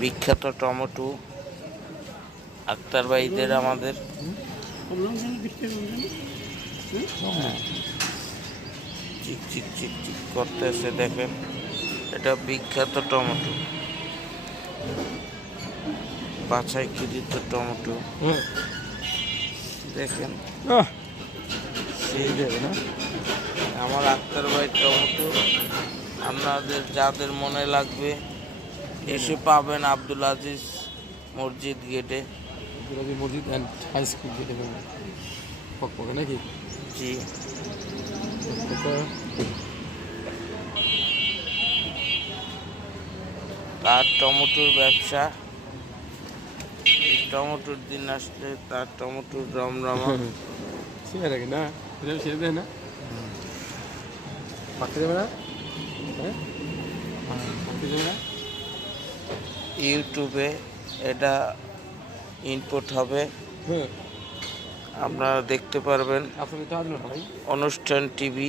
বিখ্যাত টমেটো আক্তার ভাইদের আমাদের চিক চিক চিক চিক করতেছে। দেখেন, এটা বিখ্যাত টমেটো, বাছাইকৃত টমেটো। দেখেন, সেই দেবে না আমার আক্তার ভাই টমেটো। আপনাদের যাদের মনে লাগবে এসে পাবেন আব্দুল আজিজ মসজিদ গেটে, মসজিদ অ্যান্ড হাই স্কুল গেটে পকপকে নাকি? জি। তার টমেটোর ব্যবসা, এই টমেটোর দিন আসলে তার টমেটোর রমরমা। সে নাকি না, এটা সে দেয় না, পাকতে যাবে না, পাকতে যাবে না। ইউটিউবে এটা ইনপুট হবে, আপনারা দেখতে পারবেন। অনুষ্ঠান টিভি।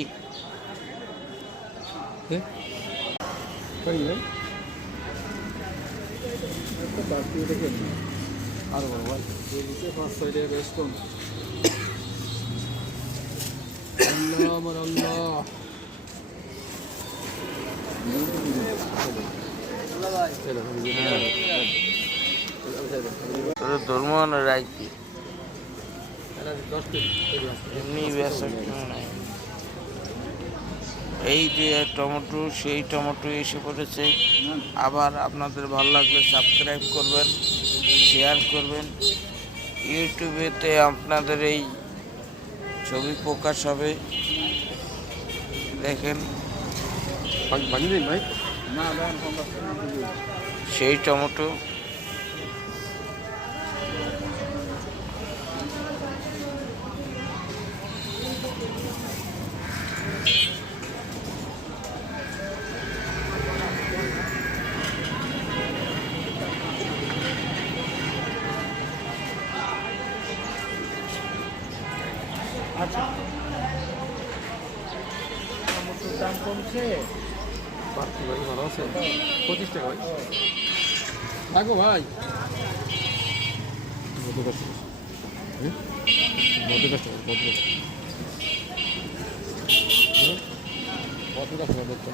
আর বড় ভাই 5-6 টাকা বেশ কম। আল্লাহ আমার আল্লাহ, ধর্ম রাইতি এমনি বেচা কিনা নাই। এই যে টমেটো, সেই টমেটো এসে পড়েছে। আবার আপনাদের ভালো লাগলে সাবস্ক্রাইব করবেন, শেয়ার করবেন। ইউটিউবেতে আপনাদের এই ছবি প্রকাশ হবে। দেখেন, সেই টমেটো। আচ্ছা, টমেটোর দাম কমছে। বাড়তি ভাই ভালো আছে, 25 টাকা ভাই। রাখো ভাই, মধু কাস্টমার, মধু কাস্টমার, মধু কাস্টমার দেখতে।